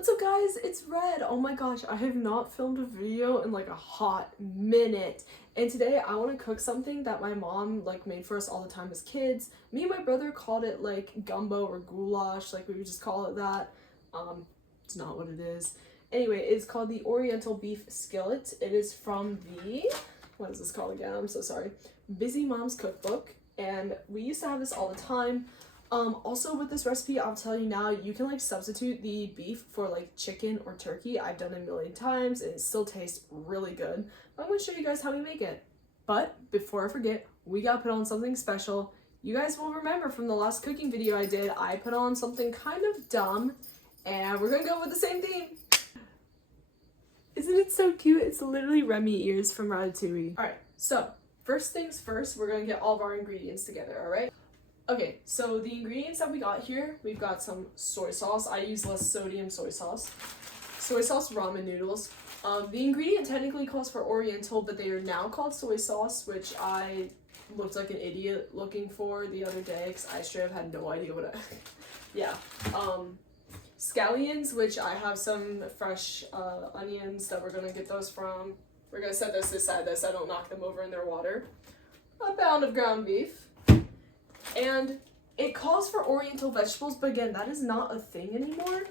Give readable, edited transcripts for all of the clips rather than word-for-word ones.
What's up guys, it's Red. Oh my gosh, I have not filmed a video in like a hot minute. And today I want to cook something that my mom like made for us all the time as kids. Me and my brother called it like gumbo or goulash, like we would just call it that. It's not what it is. Anyway, it's called the Oriental Beef Skillet. It is from the, what is this called again? I'm so sorry. Busy Mom's Cookbook. And we used to have this all the time. Also with this recipe, I'll tell you now, you can like substitute the beef for like chicken or turkey. I've done it a million times and it still tastes really good. But I'm going to show you guys how we make it. But before I forget, we got to put on something special. You guys will remember from the last cooking video I did, I put on something kind of dumb and we're going to go with the same theme. Isn't it so cute? It's literally Remy ears from Ratatouille. Alright, so first things first, we're going to get all of our ingredients together, alright? Okay, so the ingredients that we got here, we've got some soy sauce. I use less sodium soy sauce. Soy sauce ramen noodles. The ingredient technically calls for Oriental, but they are now called soy sauce, which I looked like an idiot looking for the other day because I straight up had no idea what I... yeah. Scallions, which I have some fresh onions that we're going to get those from. We're going to set those aside so I don't knock them over in their water. A pound of ground beef. And it calls for Oriental vegetables, but again, that is not a thing anymore.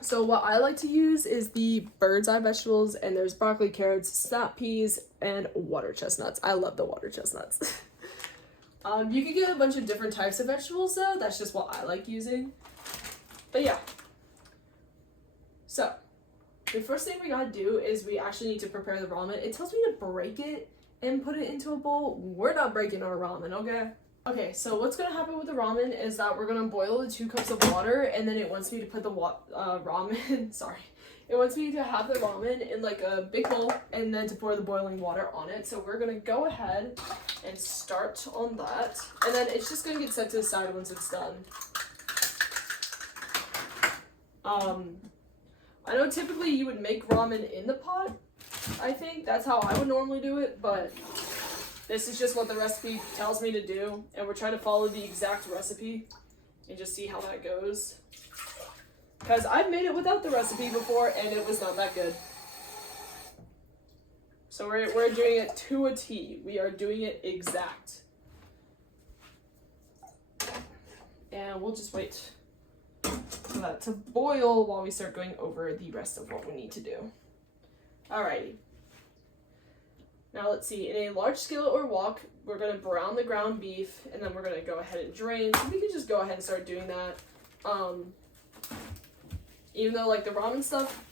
So what I like to use is the bird's eye vegetables, and there's broccoli, carrots, snap peas, and water chestnuts. I love the water chestnuts. You can get a bunch of different types of vegetables though. That's just what I like using. But yeah. So the first thing we gotta do is we actually need to prepare the ramen. It tells me to break it and put it into a bowl. We're not breaking our ramen, okay? Okay, so what's going to happen with the ramen is that we're going to boil the 2 cups of water, and then it wants me to put the ramen, sorry. It wants me to have the ramen in like a big bowl, and then to pour the boiling water on it. So we're going to go ahead and start on that, and then it's just going to get set to the side once it's done. I know typically you would make ramen in the pot, I think. That's how I would normally do it, but... this is just what the recipe tells me to do, and we're trying to follow the exact recipe and just see how that goes. Because I've made it without the recipe before, and it was not that good. So we're doing it to a T. We are doing it exact. And we'll just wait for that to boil while we start going over the rest of what we need to do. Alrighty. Now let's see, in a large skillet or wok, we're going to brown the ground beef, and then we're going to go ahead and drain. So we can just go ahead and start doing that. Even though like the ramen stuff,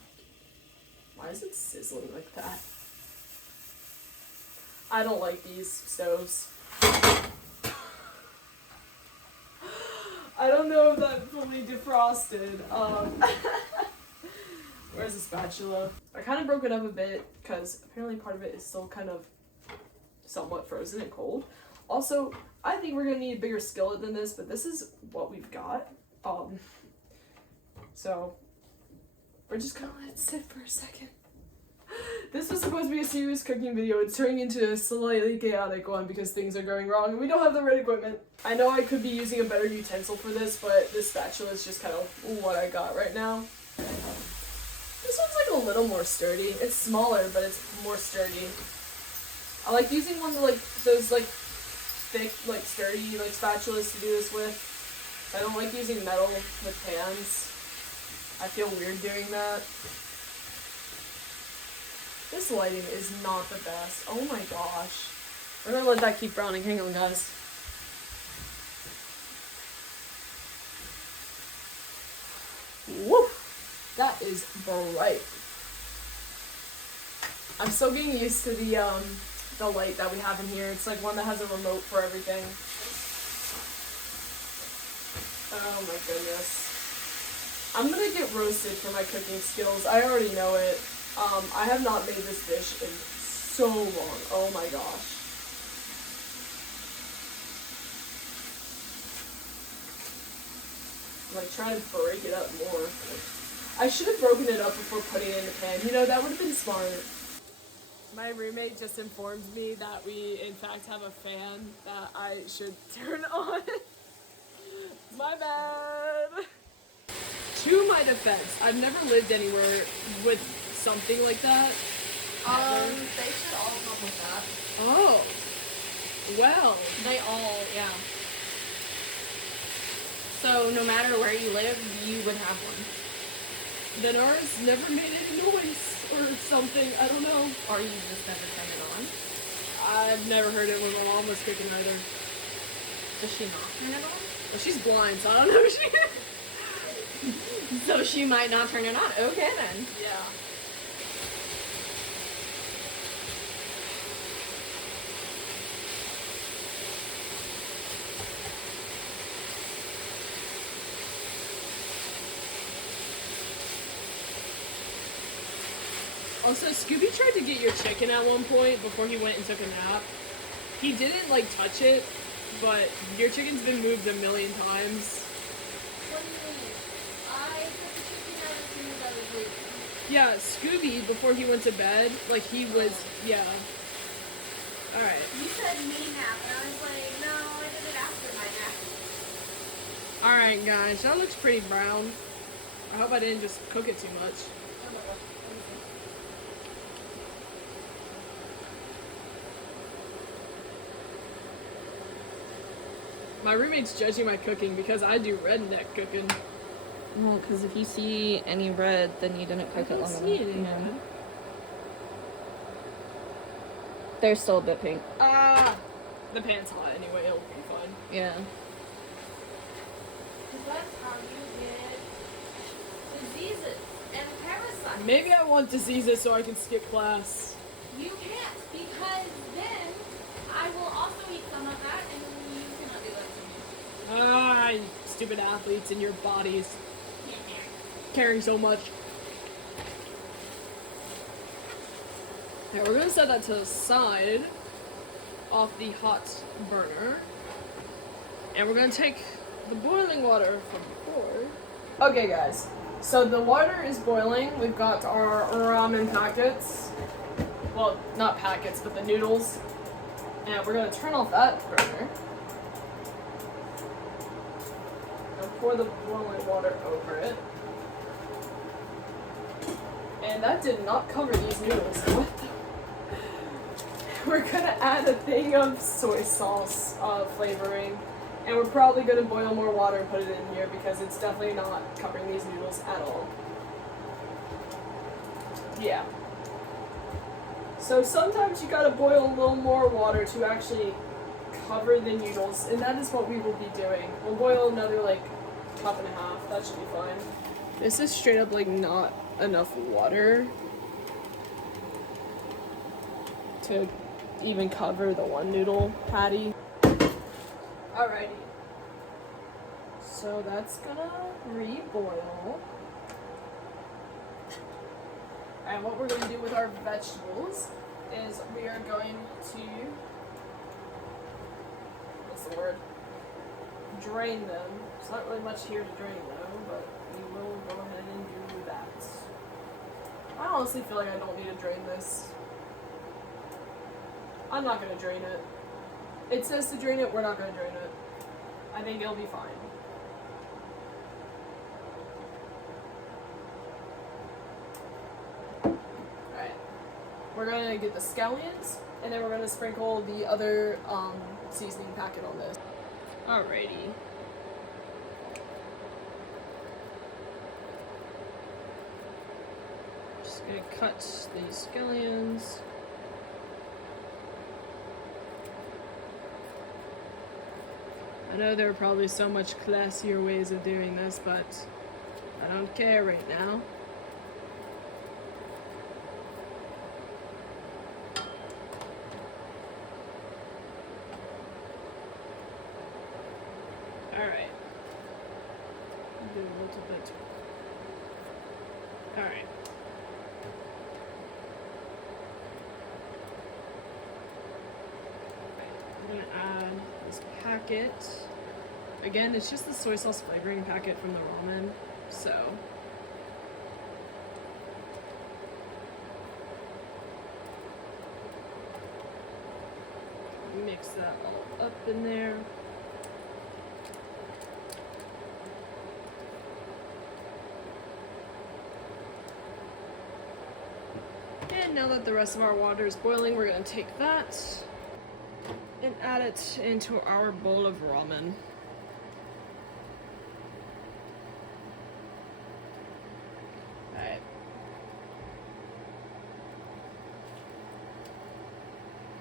why is it sizzling like that? I don't like these stoves. I don't know if that fully defrosted. Where's the spatula? I kind of broke it up a bit because apparently part of it is still kind of somewhat frozen and cold. Also, I think we're going to need a bigger skillet than this, but this is what we've got. So we're just going to let it sit for a second. This was supposed to be a serious cooking video. It's turning into a slightly chaotic one because things are going wrong and we don't have the right equipment. I know I could be using a better utensil for this, but this spatula is just kind of what I got right now. This one's like a little more sturdy. It's smaller, but it's more sturdy. I like using one of like those like thick, like sturdy like spatulas to do this with. I don't like using metal with pans. I feel weird doing that. This lighting is not the best. Oh my gosh. We're gonna let that keep browning. Hang on, guys. Woo! That is bright. I'm still getting used to the light that we have in here. It's like one that has a remote for everything. Oh my goodness. I'm gonna get roasted for my cooking skills. I already know it. I have not made this dish in so long. Oh my gosh. I'm like trying to break it up more. I should have broken it up before putting it in the pan. You know, that would have been smart. My roommate just informed me that we, in fact, have a fan that I should turn on. My bad. To my defense, I've never lived anywhere with something like that. They should all come with that. Oh. Well. They all, yeah. So no matter where you live, you would have one. Then ours never made any noise or something. I don't know. Or you just never turn it on. I've never heard it when my mom was cooking either. Does she not turn it on? Well, she's blind, so I don't know if she... So she might not turn it on. Okay, then. Yeah. Also, Scooby tried to get your chicken at one point before he went and took a nap. He didn't, like, touch it, but your chicken's been moved a million times. What do you mean? I took the chicken out as soon as I was leaving. Yeah, Scooby, before he went to bed, like, he was, yeah. Alright. You said me nap, and I was like, no, I did it after my nap. Alright, guys, that looks pretty brown. I hope I didn't just cook it too much. My roommate's judging my cooking because I do redneck cooking. Well, because if you see any red, then you didn't cook it long enough. Yeah. They're still a bit pink. The pan's hot anyway, it'll be fine. Yeah. Because that's how you get diseases and parasites. Maybe I want diseases so I can skip class. You can't, because then I will also eat some of that, and you cannot do that to me. You stupid athletes in your bodies. Caring so much. Okay, we're gonna set that to the side off the hot burner. And we're gonna take the boiling water from before. Okay guys, so the water is boiling. We've got our ramen packets. Well, not packets, but the noodles. And we're gonna turn off that burner. And pour the boiling water over it. And that did not cover these noodles. What the? We're gonna add a thing of soy sauce flavoring. And we're probably gonna boil more water and put it in here because it's definitely not covering these noodles at all. Yeah. So sometimes you gotta boil a little more water to actually cover the noodles, and that is what we will be doing. We'll boil another like cup and a half. That should be fine. This is straight up like not enough water to even cover the one noodle patty. Alrighty. So that's gonna reboil. And what we're gonna do with our vegetables is we are going to, what's the word? Drain them. There's not really much here to drain though, but we will go ahead and do that. I honestly feel like I don't need to drain this. I'm not gonna drain it. It says to drain it, we're not gonna drain it. I think it'll be fine. Alright. We're gonna get the scallions, and then we're gonna sprinkle the other seasoning packet on this. Alrighty. Just gonna cut these scallions. I know there are probably so much classier ways of doing this, but I don't care right now. Alright. Do a little bit. Alright. I'm gonna add this packet. Again, it's just the soy sauce flavoring packet from the ramen, so. Mix that all up in there. now that the rest of our water is boiling, we're gonna take that and add it into our bowl of ramen. Alright.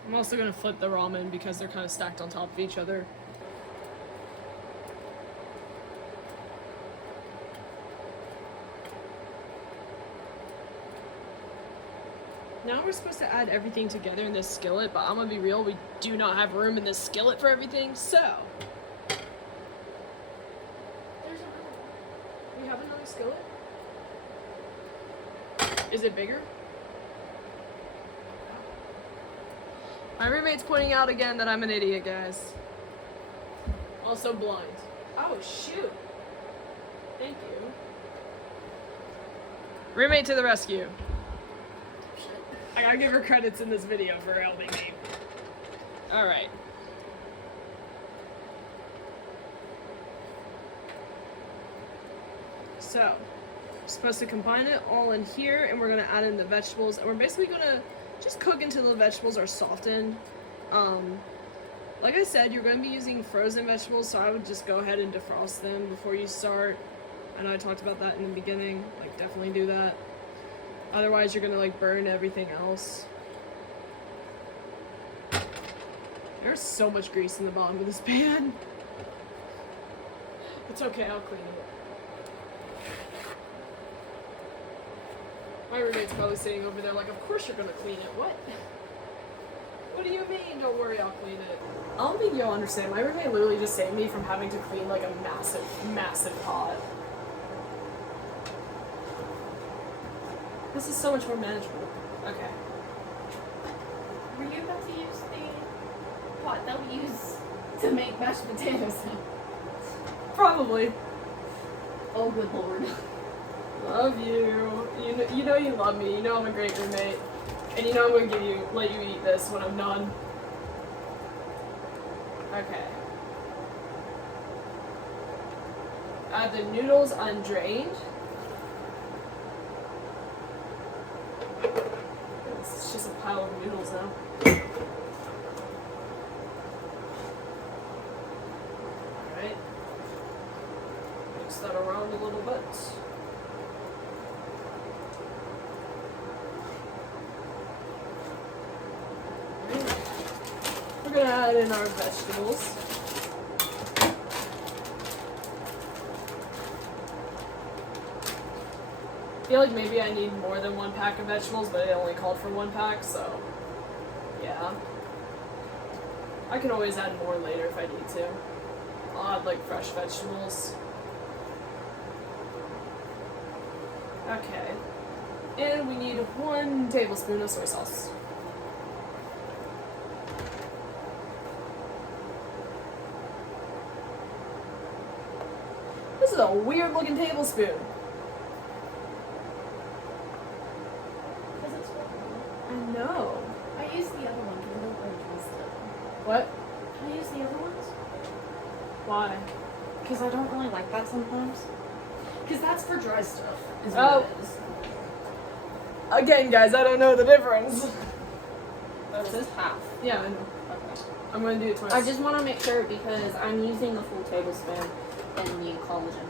I'm also gonna flip the ramen because they're kind of stacked on top of each other. Now we're supposed to add everything together in this skillet, but I'm gonna be real, we do not have room in this skillet for everything, so. There's another one. We have another skillet? Is it bigger? My roommate's pointing out again that I'm an idiot, guys. Also blind. Oh, shoot. Thank you. Roommate to the rescue. I gotta give her credits in this video for helping me. Alright. So, we're supposed to combine it all in here, and we're gonna add in the vegetables, and we're basically gonna just cook until the vegetables are softened. Like I said, you're gonna be using frozen vegetables, so I would just go ahead and defrost them before you start. I know I talked about that in the beginning, like definitely do that. Otherwise, you're gonna like burn everything else. There's so much grease in the bottom of this pan. It's okay, I'll clean it. My roommate's probably sitting over there like, of course you're gonna clean it. What? What do you mean? Don't worry, I'll clean it. I don't think y'all understand. My roommate literally just saved me from having to clean like a massive, massive pot. This is so much more manageable. Okay. Were you about to use the pot that we use to make mashed potatoes? Probably. Oh, good lord. Love you. You know you love me. You know I'm a great roommate. And you know I'm gonna let you eat this when I'm done. Okay. Add the noodles undrained. It's just a pile of noodles now. Alright. Mix that around a little bit. We're gonna add in our vegetables. I feel like maybe I need more than 1 pack of vegetables, but it only called for 1 pack, so yeah. I can always add more later if I need to. I'll add like fresh vegetables. Okay. And we need 1 tablespoon of soy sauce. This is a weird looking tablespoon. Because it's I know. I used the other one for the orange ones. What? Can I use the other ones? Why? Because I don't really like that sometimes. Because that's for dry stuff. Is Oh. what it is. Again, guys, I don't know the difference. This is half. Yeah, I know. Okay. I'm gonna do it twice. I just want to make sure because I'm using the full tablespoon and the collagen.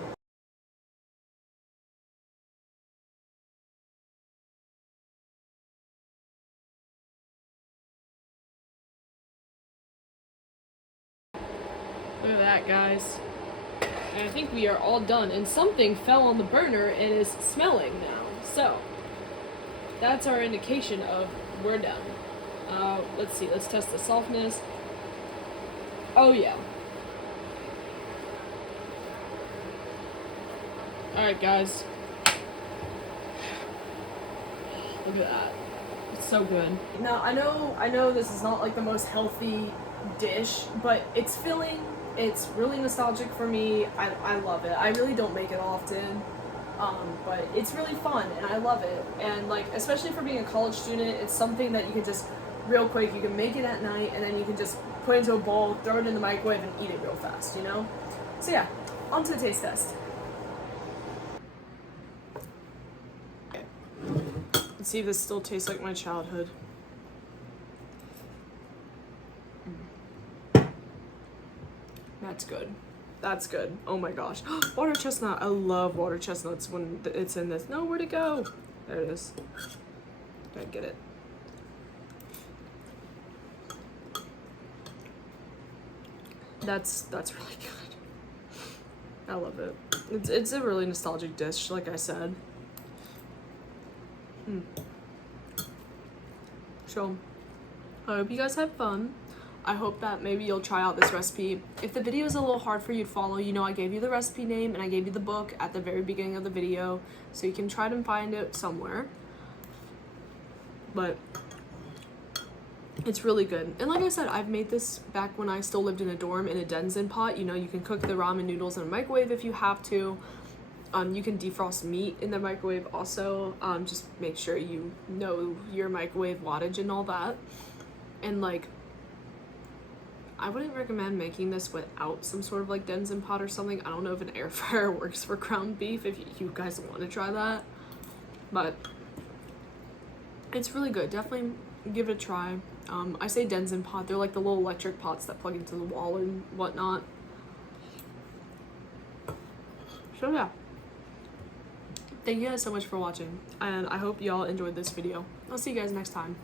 Look at that, guys. And I think we are all done. And something fell on the burner and is smelling now. So, that's our indication of we're done. Let's see. Let's test the softness. Oh, yeah. Alright, guys. Look at that. It's so good. Now, I know this is not like the most healthy dish, but it's filling. It's really nostalgic for me. I love it. I really don't make it often, but it's really fun and I love it. And like, especially for being a college student, it's something that you can just real quick, you can make it at night and then you can just put it into a bowl, throw it in the microwave and eat it real fast, you know? So yeah, on to the taste test. Let's see if this still tastes like my childhood. That's good. That's good. Oh my gosh. Water chestnut. I love water chestnuts when it's in this. No, where'd it go? There it is. Gotta get it. That's really good. I love it. It's a really nostalgic dish, like I said. So, I hope you guys had fun. I hope that maybe you'll try out this recipe. If the video is a little hard for you to follow, you know I gave you the recipe name and I gave you the book at the very beginning of the video, so you can try to find it somewhere. But it's really good. And like I said, I've made this back when I still lived in a dorm in a Denzen pot. You know, you can cook the ramen noodles in a microwave if you have to. You can defrost meat in the microwave also. Just make sure you know your microwave wattage and all that. And like, I wouldn't recommend making this without some sort of like Denzen pot or something. I don't know if an air fryer works for ground beef if you guys want to try that. But it's really good. Definitely give it a try. I say Denzen pot. They're like the little electric pots that plug into the wall and whatnot. So yeah. Thank you guys so much for watching. And I hope y'all enjoyed this video. I'll see you guys next time.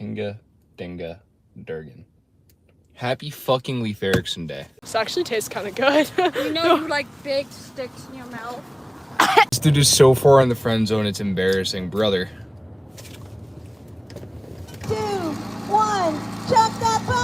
Hinga, Dinga, Durgan. Happy fucking Leif Erikson Day. This actually tastes kind of good. You know you like big sticks in your mouth. This dude is so far in the friend zone, it's embarrassing, brother. 2, 1, jump that boat!